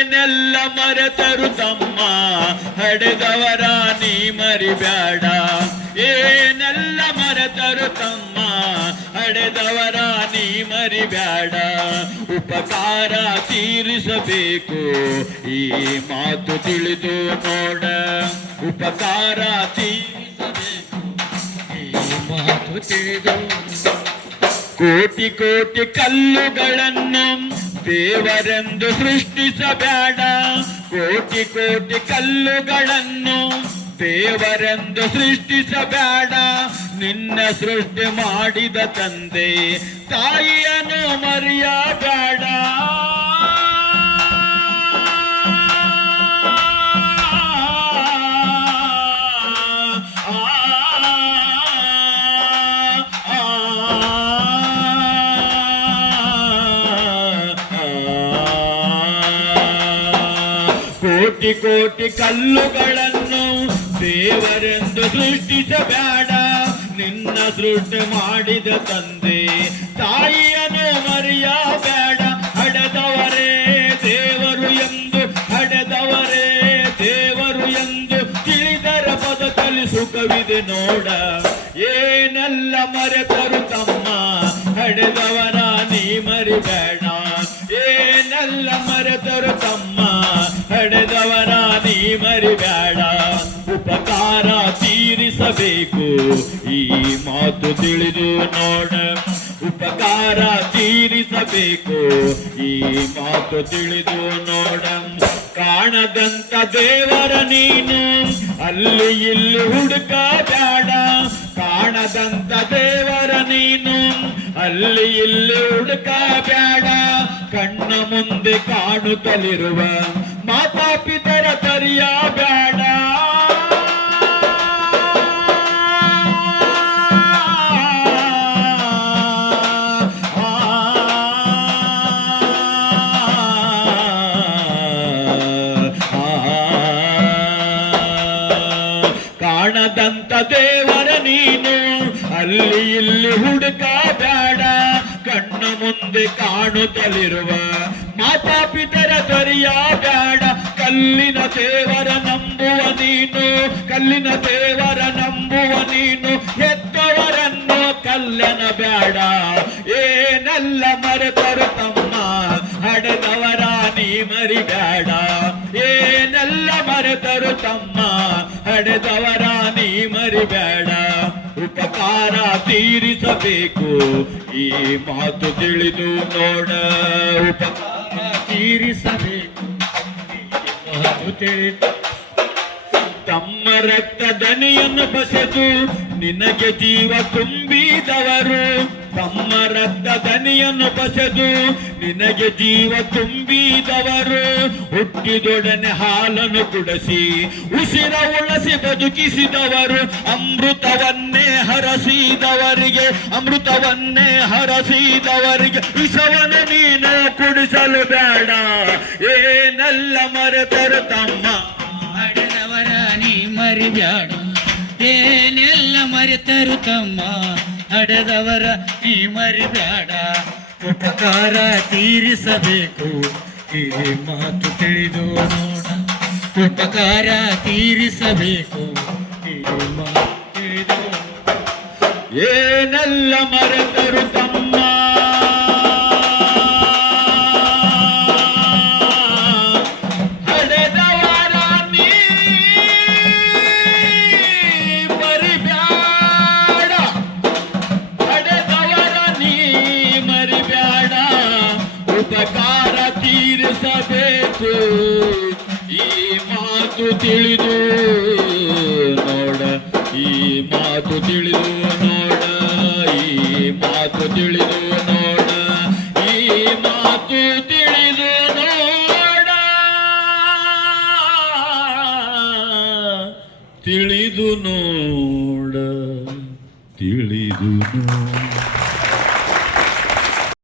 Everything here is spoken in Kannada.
ಏನೆಲ್ಲ ಮರೆತರು ತಮ್ಮ ಹಡೆದವರ, ನೀ ಮರಿಬೇಡ ಏನೆಲ್ಲ ಮರೆತರು ತಮ್ಮ ಹಡೆದವರ, ನೀ ಮರಿಬೇಡ ಉಪಕಾರ ತೀರಿಸಬೇಕು, ಈ ಮಾತು ತಿಳಿದು ನೋಡ. ಉಪಕಾರ ತೀರಿಸಬೇಕು, ಈ ಮಾತು ತಿಳಿದು ಕೋಟಿ ಕೋಟಿ ಕಲ್ಲುಗಳನ್ನು ದೇವರೆಂದು ಸೃಷ್ಟಿಸಬೇಡ. ಕೋಟಿ ಕೋಟಿ ಕಲ್ಲುಗಳನ್ನು ದೇವರೆಂದು ಸೃಷ್ಟಿಸಬೇಡ. ನಿನ್ನ ಸೃಷ್ಟಿ ಮಾಡಿದ ತಂದೆ ತಾಯಿಯನ್ನು ಮರೆಯಬೇಡ. ಕೋಟಿ ಕೋಟಿ ಕಲ್ಲುಗಳನ್ನು ದೇವರೆಂದು ಸೃಷ್ಟಿಸಬೇಡ ನಿನ್ನ ಸೃಷ್ಟಿ ಮಾಡಿದ ತಂದೆ ತಾಯಿಯನ್ನು ಮರೆಯಬೇಡ. ಹಡೆದವರೇ ದೇವರು ಎಂದು, ಹಡೆದವರೇ ದೇವರು ಎಂದು ತಿಳಿದರ ಬದುಕಲ್ಲಿ ಸುಖವಿದೆ ನೋಡ. ಏನೆಲ್ಲ ಮರೆತರು ತಮ್ಮ, ಹಡೆದವರ ನೀ ಮರಿಬೇಡ. ಏನೆಲ್ಲ ಮರೆತರು ತಮ್ಮ ಮರಿಬೇಡ ಉಪಕಾರ ತೀರಿಸಬೇಕು. ಈ ಮಾತು ತಿಳಿದು ನೋಡ. ಉಪಕಾರ ತೀರಿಸಬೇಕು. ಈ ಮಾತು ತಿಳಿದು ನೋಡ. ಕಾಣದಂತ ದೇವರ ನೀನು. ಅಲ್ಲಿ ಇಲ್ಲಿ ಬೇಡ ಕಾಣದಂತ ದೇವರ ನೀನು. ಅಲ್ಲಿ ಇಲ್ಲಿ ಬೇಡ ಕಣ್ಣ ಮುಂದೆ ಕಾಣುತ್ತಲಿರುವ ಮಾತಾಪಿತರ ತರಿಯ ಬೇಡ. ಕಾಣದಂತ ದೇವರ ನೀನು ಅಲ್ಲಿ ಇಲ್ಲಿ ಹುಡುಕ ಬೇಡ. ಕಣ್ಣ ಮುಂದೆ ಕಾಣುತ್ತಲಿರುವ ಮಾತಾಪಿತರ ಸರಿಯಾದ ಕಲ್ಲಿನ ದೇವರ ನಂಬುವ ನೀನು, ಕಲ್ಲಿನ ದೇವರ ನಂಬುವ ನೀನು, ಹೆತ್ತವರನ್ನು ಕಲ್ಲನ ಬೇಡ ಏನೆಲ್ಲ ಮರೆತರು ತಮ್ಮ, ಹಡೆದವರ ನೀ ಮರಿಬೇಡ. ಏನೆಲ್ಲ ಮರೆತರು ತಮ್ಮ, ಹಡೆದವರ ನೀ ಮರಿಬೇಡ. ಉಪಕಾರ ತೀರಿಸಬೇಕು, ಈ ಮಾತು ತಿಳಿದು ನೋಡ. ಉಪಕಾರ ತೀರಿಸಬೇಕು. ತಮ್ಮ ರಕ್ತ ದನಿಯನ್ನು ಬಸೆದು ನಿನಗೆ ಜೀವ ತುಂಬಿದವರು. ತಮ್ಮ ರಕ್ತ ದನಿಯನ್ನು ಬಸೆದು ನಿನಗೆ ಜೀವ ತುಂಬಿದವರು. ಹುಟ್ಟಿದೊಡನೆ ಹಾಲನ್ನು ಕುಡಿಸಿ, ಉಸಿರ ಉಳಸಿ ಬದುಕಿಸಿದವರು. ಅಮೃತವನ್ನೇ ಹರಸಿದವರಿಗೆ ಅಮೃತವನ್ನೇ ಹರಸಿದವರಿಗೆ ವಿಷವನ್ನು ನೀನು ಕುಡಿಸಲು ಬೇಡ. ಏನೆಲ್ಲ ಮರೆತರು ತಮ್ಮ? ಹಡೆದವರ ನೀ ಮರಿಬ್ಯಾಡ ಏನೆಲ್ಲ ಮರೆತರು ತಮ್ಮ? ಹಡೆದವರ ಈ ಮರಿಬೇಡ ಉಪಕಾರ ತೀರಿಸಬೇಕು. ಕಿವಿ ಮಾತು ತಿಳಿದು ನೋಡ. ಉಪಕಾರ ತೀರಿಸಬೇಕು. ಕಿವಿ ಮಾತು ತಿಳಿದು. ಏನೆಲ್ಲ ಮರೆತರು ಮಾತು ತಿಳಿದು ನೋಡ, ಈ ಮಾತು ತಿಳಿದು ನೋಡ, ಈ ಮಾತು ತಿಳಿದು ನೋಡ, ಈ ಮಾತು ತಿಳಿದು ನೋಡ. ತಿಳಿದು ನೋಡ ತಿಳಿದು ನೋಡ.